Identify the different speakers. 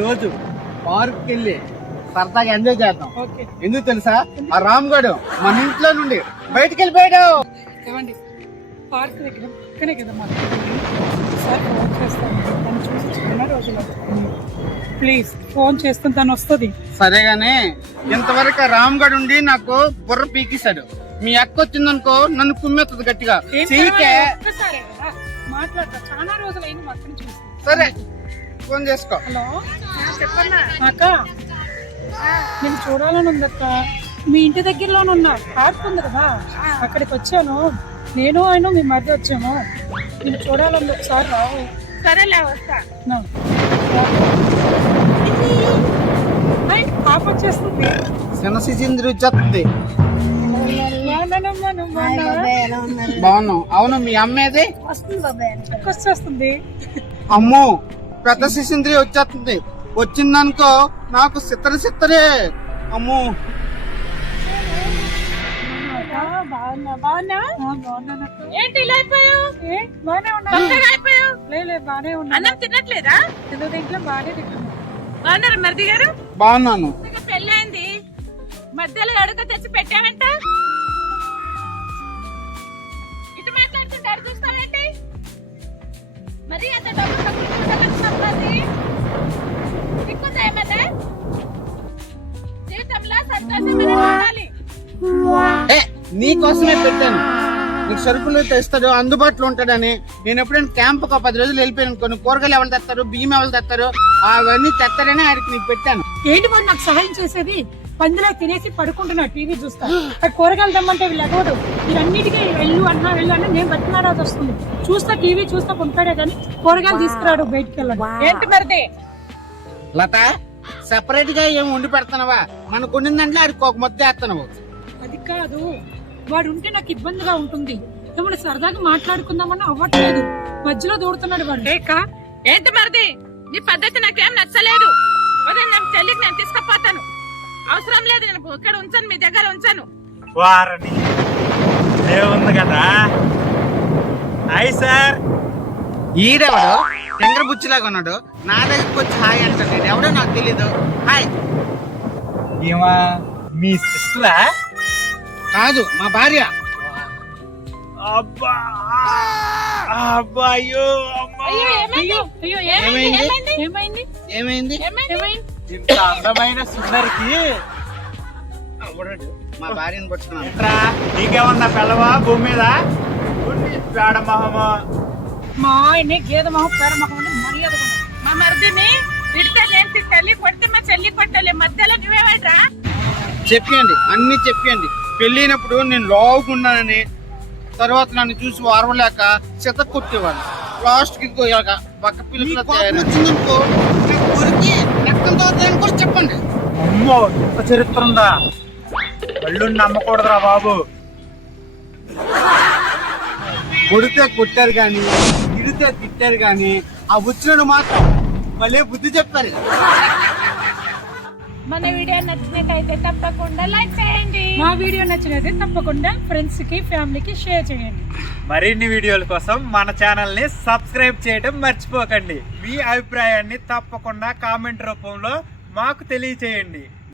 Speaker 1: రోజు పార్క్ వెళ్ళి సరదాగా ఎంజాయ్ చేద్దాం. ఎందుకు తెలుసా? ఆ రామ్ గడు మన ఇంట్లో నుండి బయటికి వెళ్ళిపోయాడు.
Speaker 2: పార్క్ దగ్గర పక్కనే కదా మాకు సార్ ఫోన్ చేస్తాను. తను చూసి చాలా రోజులు అవుతుంది. ప్లీజ్ ఫోన్ చేస్తాను తను వస్తుంది.
Speaker 1: సరే గానీ ఇంతవరకు ఆ రామ్ గడు ఉండి నాకు బుర్ర పీకిస్తాడు మీ అక్క వచ్చిందనుకో నన్ను కుమ్మెత్తది గట్టిగా.
Speaker 2: మాట్లాడతా. చాలా రోజులు అయింది మా అక్కని చూసి.
Speaker 1: సరే. ఫోన్ చేసుకో.
Speaker 2: హలో. చెప్పన్నా అక్క నేను చూడాలని ఉందక్క మీ ఇంటి దగ్గరలోనే ఉన్నా. పార్క్ ఉంది కదా. అక్కడికి వచ్చాను. నేను ఆయన మీ మధ్య వచ్చాము. నేను చూడాలని ఒకసారి రావు.
Speaker 3: సరేలే వస్తా.
Speaker 2: పాప వచ్చేస్తుంది.
Speaker 1: చిన్న సిజింద్రి వచ్చేస్తుంది?
Speaker 2: బాగున్నావు.
Speaker 1: అవును మీ అమ్మేది
Speaker 2: వచ్చేస్తుంది.
Speaker 1: అమ్మో. పెద్ద శిశింద్రి వచ్చేస్తుంది. వచ్చిందనుకో నాకు సిత్తర సిత్తరే అమ్మో.
Speaker 3: ఏంటి ఇలా అయిపోయావు?
Speaker 2: ఏ, బాగానే ఉన్నా.
Speaker 3: తొందరగా అయిపోయావు?
Speaker 2: లే లే, బాగానే ఉన్నా.
Speaker 3: అన్నం తినట్లేదా?
Speaker 2: ఏదో దీంట్లో బాగానే
Speaker 3: బాగున్నారు మరిది గారు?
Speaker 1: బాగున్నాను.
Speaker 3: పెళ్ళైంది. మధ్యలో అడుగు తెచ్చి పెట్టావంట? ఇటు మాట్లాడుతుంటారు చూస్తావేంటి మరి అంత డబ్బు
Speaker 1: నీకోసమే పెట్టాను. నీకు సరుకులు తెస్తాడు అందుబాటులో ఉంటాడని. నేను ఎప్పుడైనా క్యాంప్ ఒక పది రోజులు వెళ్ళిపోయాను కొన్ని కూరగాయలు ఎవరు తెస్తారు? బియ్యం ఎవరు తెస్తారు? అవన్నీ తెస్తారని ఆయనకి నీకు పెట్టాను.
Speaker 2: ఏంటి మరి నాకు సహాయం చేసేది? పందిలా తినేసి పడుకుంటున్నా టీవీ చూస్తా. ఆ కూరగాయలు తెమ్మంటే వీళ్ళు ఎగవదు. వీళ్ళన్నిటికీ వెళ్ళు అన్నా వెళ్ళు అన్నా నేను బతిమారాదు వస్తుంది. చూస్తా టీవీ చూస్తా పంపాడే కానీ కూరగాయలు తీసుకురాడు బయటికి వెళ్ళాడు
Speaker 3: ఏంటి మరిది?
Speaker 1: లత సెపరేట్గా ఏం వండి పెడతానవా మనకు వండిందంటే ఆడికి ఒక ముద్ద
Speaker 2: అది కాదు. వాడు ఉంటే నాకు ఇబ్బందిగా ఉంటుంది. ఏమన్నా సరదాగా మాట్లాడుకుందామని అవ్వట్లేదు. మధ్యలో దూడుతున్నాడు వాడు.
Speaker 3: ఏక ఏంటి మరిది? నీ పద్ధతి నాకేం నచ్చలేదు. నేను చెల్లికి నేను తీసుకుపోతాను. అవసరం లేదు నేను ఇక్కడ ఉంచాను మీ దగ్గర ఉంచాను.
Speaker 4: వారని. ఉంది కదా? Hi sir.
Speaker 1: ఈడెవడు? టెంగర బుచ్చిలాగా ఉన్నాడు. నా దగ్గరకు వచ్చి హాయ్ అంటాడు. ఎవడో నాకు తెలీదు. హాయ్.
Speaker 4: ఏమా మీ సిస్టరా?
Speaker 1: కాదు మా భార్య.
Speaker 4: అబ్బా! అబ్బా అయ్యో అమ్మా!
Speaker 3: ఏమైంది?
Speaker 1: ఏమైంది?
Speaker 3: ఏమైంది?
Speaker 2: ఏమైంది?
Speaker 1: ఏమైంది?
Speaker 3: ఏమైంది?
Speaker 4: ఇంత అందమైన సుందరికి?
Speaker 1: మా భార్యను పట్టుకున్నాను.
Speaker 4: నీకేమన్నా పిల్లవా భూమి మీద? పేడ మొహమా.
Speaker 2: మా ఆయన్ని గేదె మొహం పేడ మొహం అంటే మర్యాద.
Speaker 3: మా మరిదిని తిడితే నేను తిట్టాలి కొడితే మా చెల్లి కొట్టాలి. మధ్యలో నువ్వేవాడ్రా
Speaker 1: చెప్పండి అన్ని చెప్పండి పెళ్ళినప్పుడు నేను లావుకున్నానని తర్వాత నన్ను చూసి వారవలేక చెత్త కొట్టేవాడు లాస్ట్కి పోయాక పక్క పిల్లలు వచ్చిందనుకో కూడా చెప్పండి.
Speaker 4: అమ్మో ఇంత చరిత్ర ఉందా? కళ్ళు నమ్మకూడదురా బాబు.
Speaker 1: కొడితే కొట్టారు కానీ తిడితే తిట్టారు కానీ ఆ వచ్చిన మాత్రం భలే బుద్ధి చెప్పారు.
Speaker 3: మన వీడియో నచ్చినట్టయితే తప్పకుండా లైక్ చేయండి.
Speaker 2: మా వీడియో నచ్చినైతే తప్పకుండా ఫ్రెండ్స్కి ఫ్యామిలీకి షేర్ చేయండి.
Speaker 4: మరిన్ని వీడియోల కోసం మన ఛానల్ని సబ్స్క్రైబ్ చేయడం మర్చిపోకండి. మీ అభిప్రాయాన్ని తప్పకుండా కామెంట్ రూపంలో మాకు తెలియచేయండి.